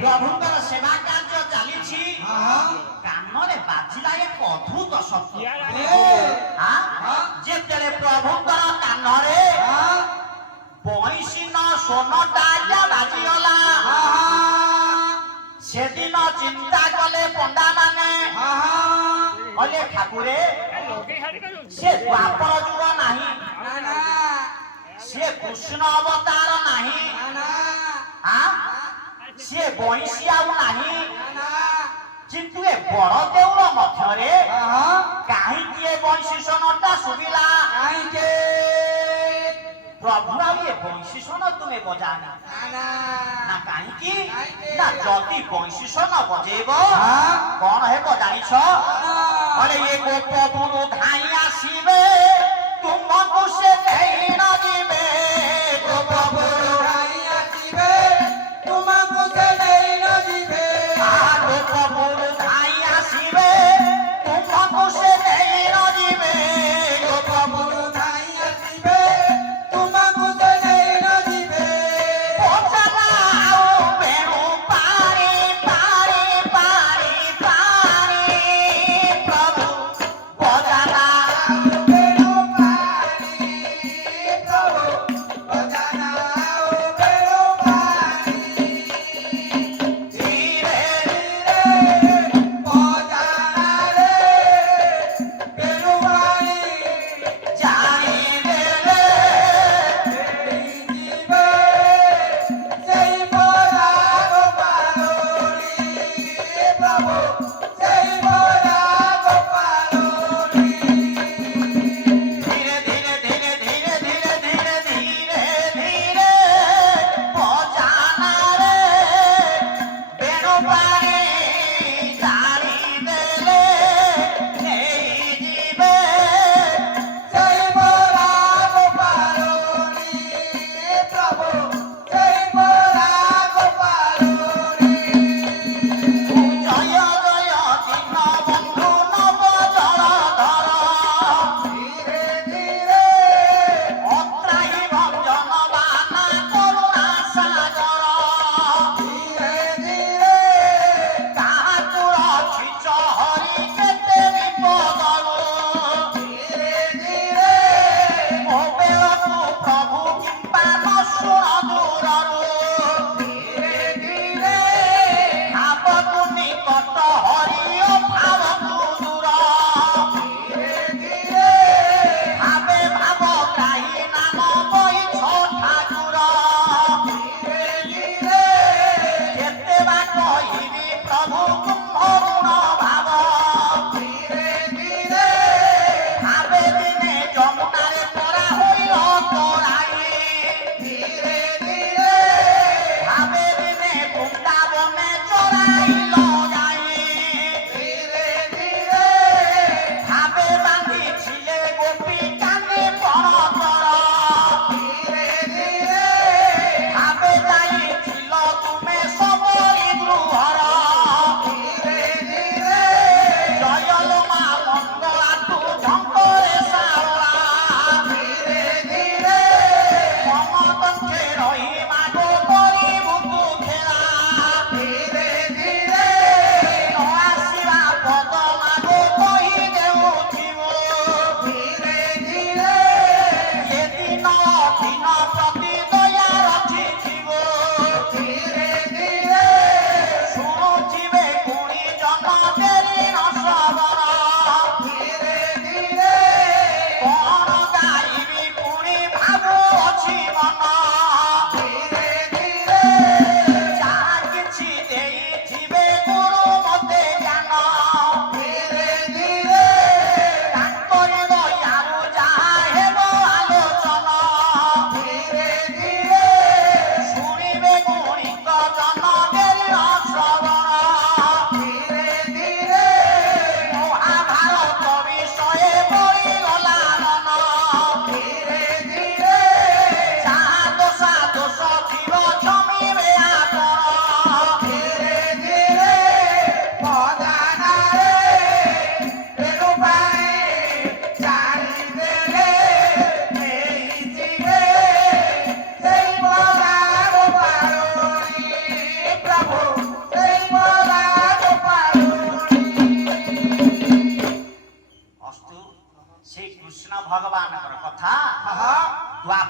ପ୍ରଭୁଙ୍କର ସେବା କାର୍ଯ୍ୟ ଚାଲିଛି କାନରେ ବାଜିଲା ଏକ ଅଦ୍ଭୁତ ଶବ୍ଦ ଯେତେବେଳେ ପ୍ରଭୁଙ୍କର କାନରେ ବଇଁଶୀ ସ୍ୱନଟା ବାଜିଗଲା ସେଦିନ ଚିନ୍ତା କଲେ ପଣ୍ଡା ମାନେ କହିଲେ ଠାକୁରେ ସେ ଦ୍ୱାପର ଯୁଗ ନାହିଁ ସେ କୃଷ୍ଣ ଅବତାର ନାହିଁ ସେ ବଇଁଶୀ ଆଉ ନାହିଁ କିନ୍ତୁ ଏ ବଡ ଦେଉଳ ମଧ୍ୟରେ କାହିଁକି ଏ ବଇଁଶୀ ସ୍ୱନଟା ଶୁଭିଲା ପ୍ରଭୁ ଆଉ ଏ ବଇଁଶୀ ସ୍ୱନ ତୁମେ ବଜାନା ନା କାହିଁକି ନା ଯଦି ବଇଁଶୀ ସ୍ୱନ ବଜେଇବ କଣ ହେବ ଜାଣିଛ ଅରେ ଏ ଗୋପପୁର ଧାଇଁ ଆସିବେ ତୁମକୁ ସେ ନେଇ ନ ଯିବେ ଗୋପପୁର ଧାଇଁ ଆସିବେ ତୁମକୁ ସେ ନେଇ ନ ଯିବେ ଗୋପପୁର ଧାଇଁ ଆସିବେ ତୁମକୁ ସେ ନେଇ ନ ଯିବେ ଗୋପପୁର ଧାଇଁ ଆସିବେ ତୁମକୁ ସେ ନେଇ ନ ଯିବେ ପଚାରା ଆଉ ବେଣୁ ପାଣି ପାଣି ପାଣି ପାଣି ପ୍ରଭୁ ପଚାରା ଆଉ ବେଣୁ ପାଣି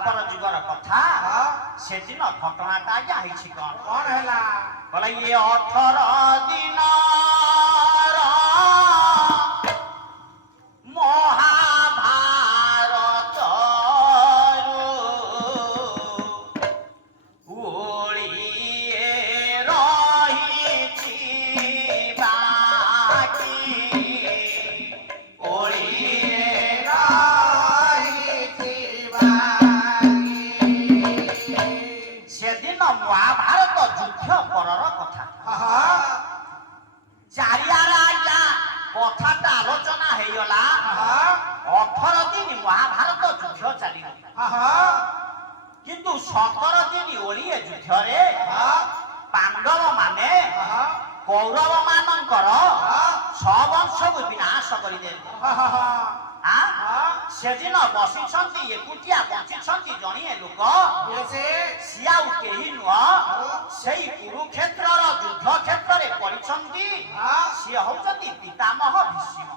ଦ୍ୱାପର ଯୁଗର କଥା ସେଦିନ ଘଟଣାଟା ଆଜ୍ଞା ହେଇଛି କଣ ହେଲା ବୋଲେ ଇଏ 18 ଦିନର ମହାଭାରତରୁ ଓଳିଏ ରହିଛି ବାକି ଓଳିଏ ସେଦିନ ମହାଭାରତ ଯୁଦ୍ଧ ପରର କଥା ଚାରିଆଡେ ଆଜ୍ଞା କଥାଟା ଆଲୋଚନା ହେଇଗଲା 18 ଦିନ ମହାଭାରତ ଯୁଦ୍ଧ ଚାଲିଗଲା କିନ୍ତୁ 17 ଦିନ ଓଳିଏ ଯୁଦ୍ଧରେ ପାଣ୍ଡବ ମାନେ କୌରବ ମାନଙ୍କର 6 ବଂଶକୁ ବିନାଶ କରିଦେଲେ ସେଦିନ ବସିଛନ୍ତି ଏକୁଟିଆ ବଞ୍ଚିଛନ୍ତି ଜଣିଏ ଲୋକ ସିଏ ଆଉ କେହି ନୁହଁ ସେଇ କୁରୁକ୍ଷେତ୍ରର ଯୁଦ୍ଧ କ୍ଷେତ୍ରରେ ପଡ଼ିଛନ୍ତି ସିଏ ହଉଛନ୍ତି ପିତାମହ ଭୀଷ୍ମ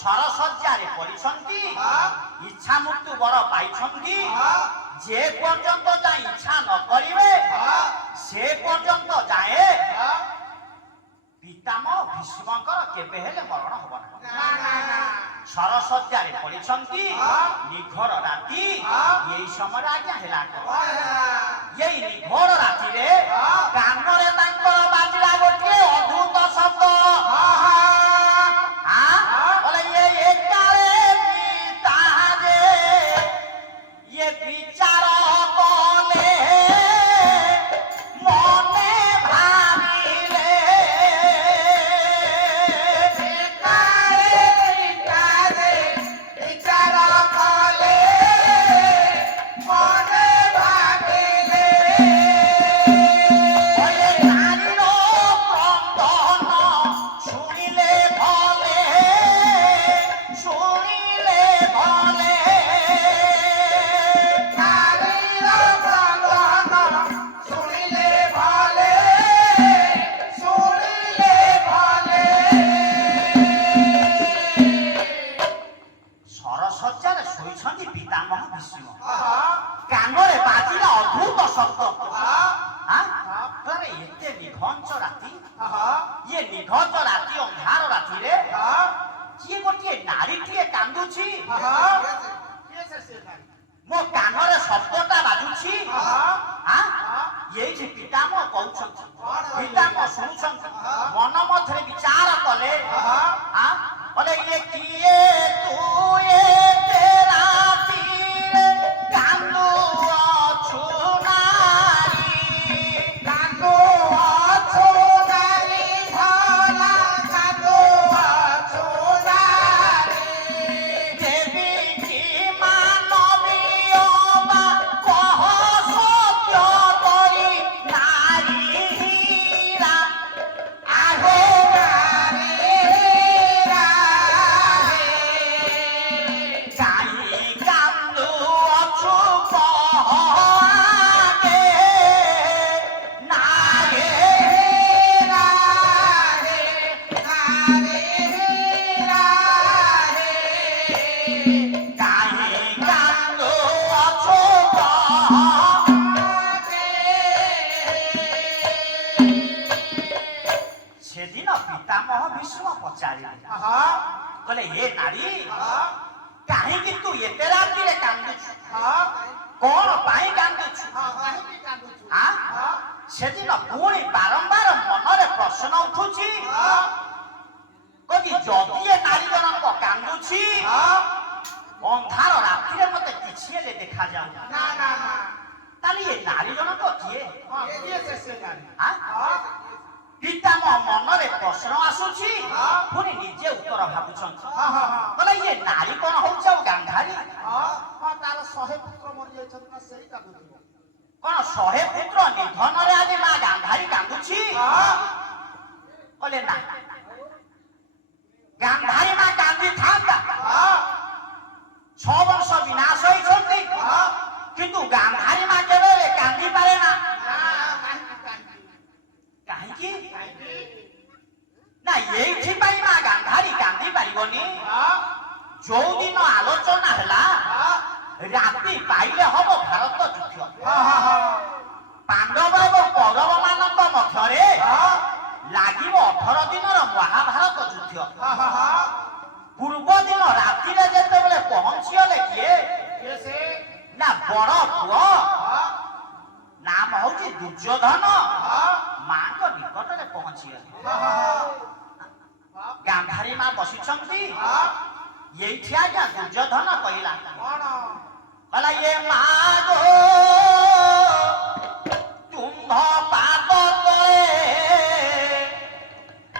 ସରସଜ୍ଜାରେ ପଡ଼ିଛନ୍ତି ଇଚ୍ଛା ମୃତ୍ୟୁ ବର ପାଇଛନ୍ତି ଯେ ପର୍ଯ୍ୟନ୍ତ ଯାଏ ଇଚ୍ଛା ନ କରିବେ ସେ ପର୍ଯ୍ୟନ୍ତ ଯାଏ ପିତାମହ ଭୀଷ୍ମଙ୍କର କେବେ ହେଲେ ମରଣ ହବ ନାହିଁ ସରସଜ୍ଜାରେ ପଡ଼ିଛନ୍ତି ନିଘୋର ରାତି ଏଇ ସମୟରେ ଆଜ୍ଞା ହେଲା ଏଇ ନିଘୋର ରାତିରେ କାନରେ ତାଙ୍କର ବାଜିଲା ଗୋଟିଏ ଅଦ୍ଭୁତ ଶବ୍ଦ ଇଏ ବିଚାର କଲେ ମନେ ଭାବିଲେ ସରସଜ୍ଜାରେ ଶୋଇଛନ୍ତି ପିତାମହ ଭୀଷ୍ମ କାନରେ ବାଜିଲା ଅଦ୍ଭୁତ ଶବ୍ଦ ଏତେ ନିଘଞ୍ଚ ରାତି ଇଏ ନିଘଞ୍ଚ ରାତି ଅନ୍ଧାର ରାତିରେ କିଏ ଗୋଟିଏ ନାରୀଟିଏ କାନ୍ଦୁଛି ମୋ କାନରେ ଶବ୍ଦଟା ବାଜୁଛି ଏଇଠି ପିତାମହ କହୁଛନ୍ତି ପିତାମହ ଶୁଣୁଛନ୍ତି ମନ ମଧ୍ୟରେ ବିଚାର କଲେ ବୋଲେ ଇଏ କିଏ ତୁ ଏତେ ରାତିରେ କାନ୍ଦୁଅଛୁ ନାରୀ ଦେବୀ କି ମାନବୀ ଅବା କହ ସତ୍ୟ କରି ନାରୀ ହୀରା ଆହେ କାହିଁ କାନ୍ଦୁଅଛୁ କହ ଆଗେ ନାରୀ କାହିଁ କାନ୍ଦୁଅଛୁ କହ ସେଦିନ ପିତାମହ ଭୀଷ୍ମ ପଚାରିଲେ କହିଲେ ଏ ନାରୀ କାହିଁକି ତୁ ଏତେ ରାତିରେ କାନ୍ଦୁଛୁ କଣ ପାଇଁ କାନ୍ଦୁଛୁ ସେଦିନ ପୁଣି ବାରମ୍ବାର ମନରେ ପ୍ରଶ୍ନ ଉଠୁଛି ଯଦି ଏ ନାରୀ ଜଣକ କାନ୍ଦୁଛି ଅନ୍ଧାର ରାତିରେ ମତେ କିଛି ହେଲେ ଦେଖାଯାଉ ତାହେଲେ ଏ ନାରୀ ଜଣକ କିଏ ପିତାମହ ମନରେ ପ୍ରଶ୍ନ ଆସୁଛି ପୁଣି ନିଜେ ଉତ୍ତର ଭାବୁଛନ୍ତି କହିଲେ ଇଏ ନାରୀ କଣ ହଉଛି ଆଉ ଗାନ୍ଧାରୀ ତାର 100 ପୁତ୍ର ମରିଯାଇଛନ୍ତି ନା ସେଇ କାନ୍ଦୁଥିବ କଣ 100 ପୁତ୍ର ନିଧନରେ ଆଜି ମା ଗାନ୍ଧାରୀ କାନ୍ଦୁଛି କହିଲେ ନା ଗାନ୍ଧାରୀ ମା କାନ୍ଦିଥାନ୍ତା 6 ବର୍ଷ ବିନାଶ ହେଇଛନ୍ତି କିନ୍ତୁ ଗାନ୍ଧାରୀ ମା କେବେ କାନ୍ଦି ପାରେ ନା କାହିଁକି ନା ଏଇଥିପାଇଁ ମା ଗାନ୍ଧାରୀ କାନ୍ଦି ପାରିବନି ଯୋଉଦିନ ଆଲୋଚନା ହେଲା ରାତି ପାଇ ବଡ ପୁଅ ନାମ ହଉଛି ଦୁର୍ଯ୍ୟୋଧନ ମାଙ୍କ ନିକଟରେ ପହଞ୍ଚିଗଲେ। ଗାନ୍ଧାରୀ ମା ବସିଛନ୍ତି। ଏଇଠି ଆଜ୍ଞା ଦୁର୍ଯ୍ୟୋଧନ କହିଲା କହିଲା ଇଏ ମା ଗୋ ତୁମ୍ଭ ପାଦ ତଳେ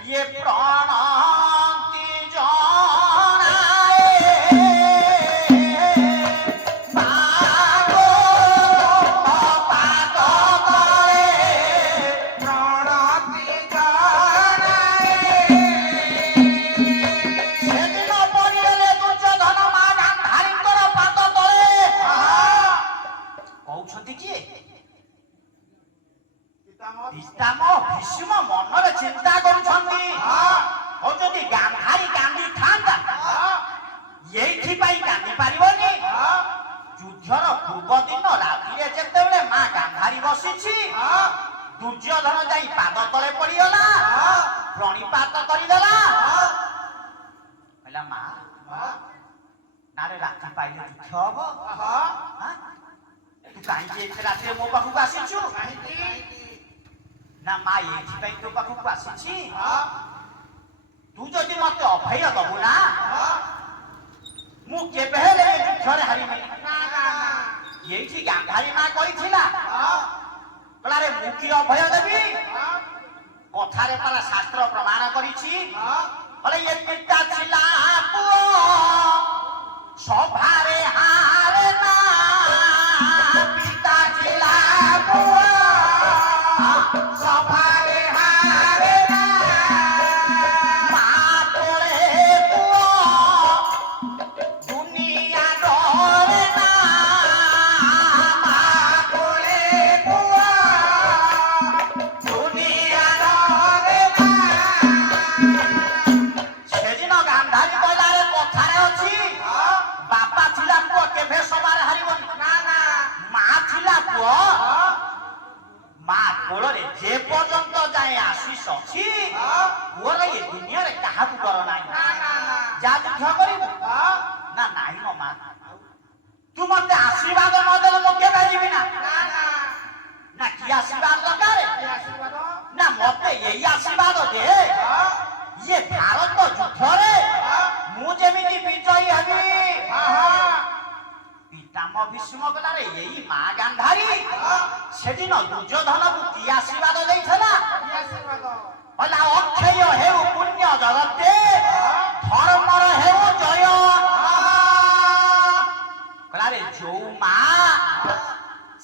ଇଏ ପ୍ରଣତି ଜଣାଏ ମା ଗୋ ତୁମ୍ଭ ପାଦ ତଳେ ପ୍ରଣତି ଜଣାଏ। ସେଦିନ ପଡ଼ିଗଲେ ଦୁର୍ଯ୍ୟୋଧନ ମା ଗାନ୍ଧାରୀଙ୍କର ପାଦ ତଳେ। କହୁଛନ୍ତି କିଏ? ପିତାମହ ଭୀଷ୍ମ ମନରେ ଚିନ୍ତା କରୁଛନ୍ତି। କହୁଛନ୍ତି ଗାନ୍ଧାରୀ କାନ୍ଦିଥାନ୍ତା ଏଇଥିପାଇଁ କାନ୍ଦି ପାରିବନି। ଯୁଦ୍ଧର ପୂର୍ବ ଦିନ ରାତିରେ ଯେତେବେଳେ ମା ଗାନ୍ଧାରୀ ବସିଛି ଦୁର୍ଯ୍ୟୋଧନ ଯାଇ ପାଦ ତଳେ ପଡ଼ିଗଲା ପ୍ରଣିପାତ କରିଦେଲା। କହିଲା ମା ନାରେ ରାତି ପାଇଲେ ଯୁଦ୍ଧ ହବ। ତୁ କାହିଁକି ଏତେ ରାତିରେ ମୋ ପାଖକୁ ଆସିଛୁ? ନା ମା ଏଇଥିପାଇଁ ତୋ ପାଖକୁ ଆସିଛି ତୁ ଯଦି ମତେ ଅଭୟ ଦବୁ ନା ମୁଁ କେବେ ହେଲେ ଏ ଯୁଦ୍ଧରେ ହାରିବି। ଏଇଠି ଗାନ୍ଧାରୀ ମା କହିଥିଲା କହିଲାରେ ମୁଁ କି ଅଭୟ ଦେବି? କଥାରେ ପରା ଶାସ୍ତ୍ର ପ୍ରମାଣ କରିଛି କହିଲେ ଏ ପିତା ଥିଲା ପୁଅ ସଭାରେ ହାରେ ନା ପିତା ଥିଲା ପୁଅ ସଭାରେ ହାରେ ନା ମା ତଳେ ପୁଅ ଦୁନିଆ ଡରେ ନା ମା ତଳେ ପୁଅ ଦୁନିଆ ଡରେ ନା। ସେଦିନ ଗାନ୍ଧାରୀ କହିଲାରେ କଥାରେ ଅଛି ବାପା ଥିଲା ପୁଅ କେବେ ସଭାରେ ହାରିବନି। ମା ଥିଲା ପୁଅ ମା କୋଳରେ ଯେ ପର୍ଯ୍ୟନ୍ତ ଯାଏ ଆଶିଷ ଅଛି ପୁଅର ଏ ଦୁନିଆରେ କାହାକୁ ଡର ନାହିଁ। ଯା ଯୁଦ୍ଧ କରିବୁ ନା ନାହିଁ ମୋ ମା ତୁ ମତେ ଆଶୀର୍ବାଦ ନ ଦେଲେ ମୁଁ କେବେ ଯିବି ନା। ନା କି ଆଶୀର୍ବାଦ ଦରକାର? ନା ମତେ ଏଇ ଆଶୀର୍ବାଦ ଦେ ଇଏ ଭାରତ ଯୁଦ୍ଧରେ ମୁଁ ଯେମିତି ବିଜୟୀ ହେବି। ପିତାମହ ଭୀଷ୍ମ ଗଲାରେ ଏଇ ମା ଗାନ୍ଧାରୀ ସେଦିନ ଦୁର୍ଯ୍ୟୋଧନକୁ କି ଆଶୀର୍ବାଦ ଦେଇଥିଲା? କହିଲା ଅକ୍ଷୟ ହେଉ ପୁଣ୍ୟ ଜଗତେ ଧର୍ମର ହେଉ ଜୟ। କହିଲାରେ ଯୋଉ ମା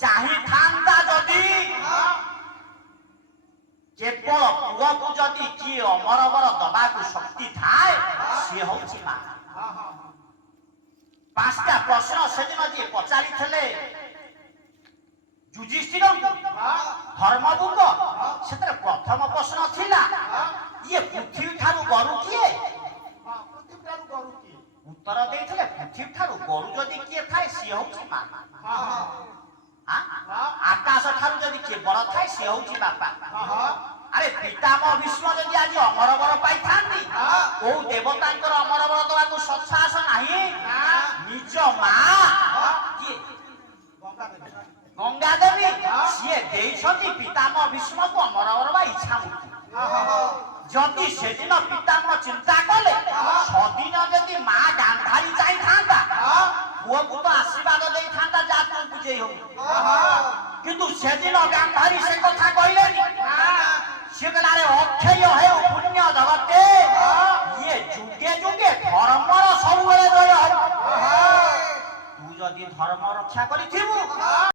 ଚାହିଁଥାନ୍ତା ଯଦି କେବଳ ପୁଅକୁ ଯଦି କିଏ ଅମରବର ଦବାକୁ ଶକ୍ତି ଥାଏ ସିଏ ହଉଛି ମା। ପାଞ୍ଚଟା ପ୍ରଶ୍ନ ସେଦିନ ଯିଏ ପଚାରିଥିଲେ ଯୁଧିଷ୍ଠିରଙ୍କୁ ଧର୍ମବୁକ ସେଥିରେ ପ୍ରଥମ ପ୍ରଶ୍ନ ଥିଲା ଇଏ ପୃଥିବୀ ଠାରୁ ଗରୁ କିଏ? ଉତ୍ତର ଦେଇଥିଲେ ପୃଥିବୀ ଠାରୁ ଗରୁ ଯଦି କିଏ ଥାଏ ସିଏ ହଉଛି ମା। ଆକାଶ ଠାରୁ ଯଦି କିଏ ବଡ ଥାଏ ସିଏ ହଉଛି ବାପା। ଆରେ ପିତାମହ ଭୀଷ୍ମ ଯଦି ଆଜି ଅମରବର ପାଇଥାନ୍ତି କୋଉ ଦେବତାଙ୍କର ଅମରବର ଦବାକୁ ସତ୍ସାହସ ନାହିଁ। ନିଜ ମା କିଏ? ଗଙ୍ଗା ଦେବୀ ସିଏ ଦେଇଛନ୍ତି ପିତାମହ ଭୀଷ୍ମକୁ ଅମରବର ବା ଇଚ୍ଛା ମୃତ୍ୟୁ। ଯଦି ସେଦିନ ପିତାମହ ଚିନ୍ତା କଲେ ସଦିନ ଯଦି ମା ଗାନ୍ଧାରୀ ଚାହିଁଥାନ୍ତା ପୁଅକୁ ତ ଆଶୀର୍ବାଦ ଦେଇଥାନ୍ତା ଯା ତୁ ବିଜୟୀ ହବୁ। କିନ୍ତୁ ସେଦିନ ଗାନ୍ଧାରୀ ସେ କଥା କହିଲେନି। ସିଏ କହିଲା ଅକ୍ଷୟ ହେଉ ପୁଣ୍ୟ ଜଗତେ ଇଏ ଯୁଗେ ଯୁଗେ ଧର୍ମର ସବୁବେଳେ ଜୟ ହବ। ତୁ ଯଦି ଧର୍ମ ରକ୍ଷା କରିଥିବୁ